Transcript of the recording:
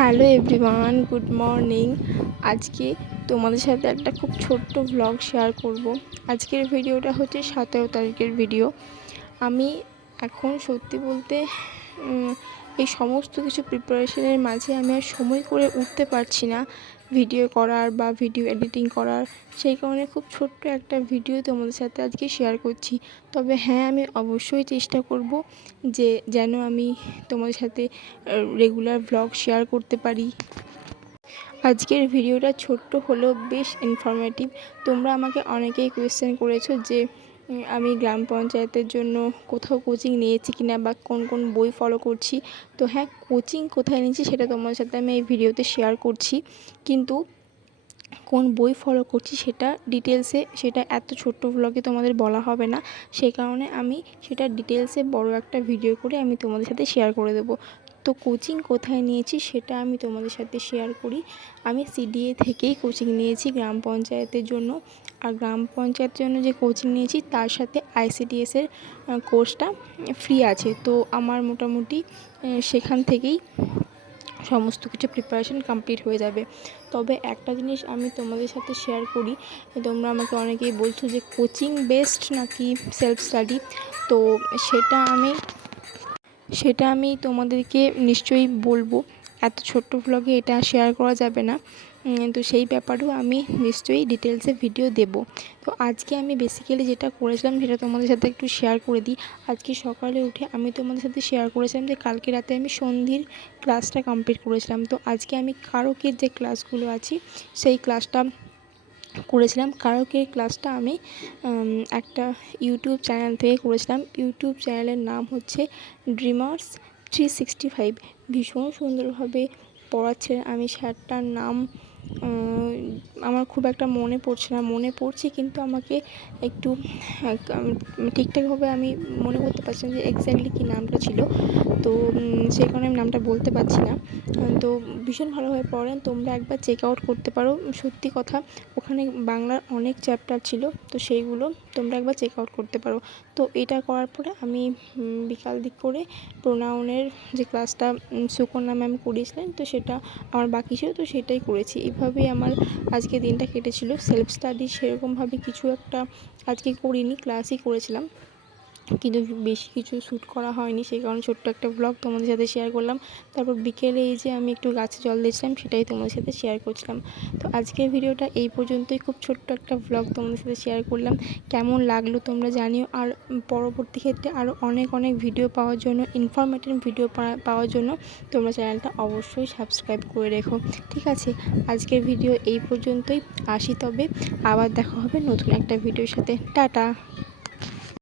Hello everyone, good morning. আজকে তোমাদের সাথে একটা খুব ছোট্ট ভ্লগ শেয়ার করব। আজকের ভিডিওটা হচ্ছে 17 তারিখের ভিডিও। আমি এখন সত্যি বলতে এই সমস্ত কিছু প্রিপারেশনের মাঝে আমি আর সময় করে উঠতে পারছি না ভিডিও করার বা ভিডিও এডিটিং করার। সেই কারণে খুব ছোট্ট একটা ভিডিও তোমাদের সাথে আজকে শেয়ার করছি। তবে হ্যাঁ, আমি অবশ্যই চেষ্টা করব যে যেন আমি তোমাদের সাথে রেগুলার ভ্লগ শেয়ার করতে পারি। আজকের ভিডিওটা ছোট্ট হলেও বেশ ইনফরমেটিভ। তোমরা আমাকে অনেকেই কোয়েশ্চেন করেছো যে আমি গ্রাম পঞ্চায়েতের জন্য কোথাও কোচিং নিয়েছি কিনা বা কোন কোন বই ফলো করছি। তো হ্যাঁ, কোচিং কোথায় নিয়েছি সেটা তোমাদের সাথে আমি এই ভিডিওতে শেয়ার করছি, কিন্তু কোন বই ফলো করছি সেটা ডিটেলসে, সেটা এত ছোট্ট ভ্লগে তোমাদের বলা হবে না। সেই কারণে আমি সেটা ডিটেলসে বড় একটা ভিডিও করে আমি তোমাদের সাথে শেয়ার করে দেবো। তো কোচিং কোথায় নিয়েছি সেটা আমি তোমাদের সাথে শেয়ার করি। আমি সিডিএ থেকেই কোচিং নিয়েছি গ্রাম পঞ্চায়েতের জন্য। আর গ্রাম পঞ্চায়েতের জন্য যে কোচিং নিয়েছি তার সাথে আইসিডিএসের কোর্সটা ফ্রি আছে। তো আমার মোটামুটি সেখান থেকেই সমস্ত কিছু প্রিপারেশন কমপ্লিট হয়ে যাবে। তবে একটা জিনিস আমি তোমাদের সাথে শেয়ার করি, তোমরা আমাকে অনেকেই বলছো যে কোচিং বেস্ট নাকি সেলফ স্টাডি। তো সেটা আমি তোমাদেরকে নিশ্চয়ই বলবো। এত ছোট্ট ভ্লগে এটা শেয়ার করা যাবে না, তো সেই ব্যাপারেও আমি নিশ্চয়ই ডিটেলসে ভিডিও দেব। তো আজকে আমি বেসিক্যালি যেটা করেছিলাম সেটা তোমাদের সাথে একটু শেয়ার করে দিই। আজকে সকালে উঠে আমি তোমাদের সাথে শেয়ার করেছিলাম যে কালকে রাতে আমি সন্ধির ক্লাসটা কমপ্লিট করেছিলাম। তো আজকে আমি কারকের যে ক্লাসগুলো আছে সেই ক্লাসটা করেছিলাম। কারকের ক্লাসটা আমি একটা ইউটিউব চ্যানেল থেকে করেছিলাম। ইউটিউব চ্যানেলের নাম হচ্ছে ড্রিমার্স 365। ভীষণ সুন্দরভাবে পড়াচ্ছেন। আমি স্যারটার নাম আমার খুব একটা মনে পড়ছে, কিন্তু আমাকে একটু ঠিকঠাকভাবে আমি মনে করতে পারছি না যে এক্স্যাক্টলি কী নামটা ছিল। তো সেই কারণে আমি নামটা বলতে পারছি না। তো ভীষণ ভালোভাবে পড়েন, তোমরা একবার চেক আউট করতে পারো। সত্যি কথা, ওখানে বাংলার অনেক চ্যাপ্টার ছিল, তো সেইগুলো তোমরা একবার চেক আউট করতে পারো। তো এটা করার পরে আমি বিকাল দিক করে প্রোনাউনের যে ক্লাসটা সুকন্যা ম্যাম করিয়েছিলেন, তো সেটা আমার বাকি ছিল, তো সেটাই করেছি। এইভাবেই আমার আজকে দিনটা কেটেছিল। সেলফ স্টাডি সেরকমভাবে কিছু একটা আজকে করিনি, ক্লাসই করেছিলাম, কিন্তু বেশি কিছু শ্যুট করা হয়নি। সেই কারণে ছোট্ট একটা ব্লগ তোমাদের সাথে শেয়ার করলাম। তারপর বিকেলে এই যে আমি একটু গাছে জল দিয়েছিলাম, সেটাই তোমাদের সাথে শেয়ার করছিলাম। তো আজকের ভিডিওটা এই পর্যন্তই। খুব ছোট্ট একটা ব্লগ তোমাদের সাথে শেয়ার করলাম। কেমন লাগলো তোমরা জানিও। আর পরবর্তী ক্ষেত্রে আরও অনেক ভিডিও পাওয়ার জন্য, ইনফরমেটিভ ভিডিও পাওয়ার জন্য তোমরা চ্যানেলটা অবশ্যই সাবস্ক্রাইব করে রেখো। ঠিক আছে, আজকের ভিডিও এই পর্যন্তই। আসি তবে, আবার দেখা হবে নতুন একটা ভিডিওর সাথে। টাটা।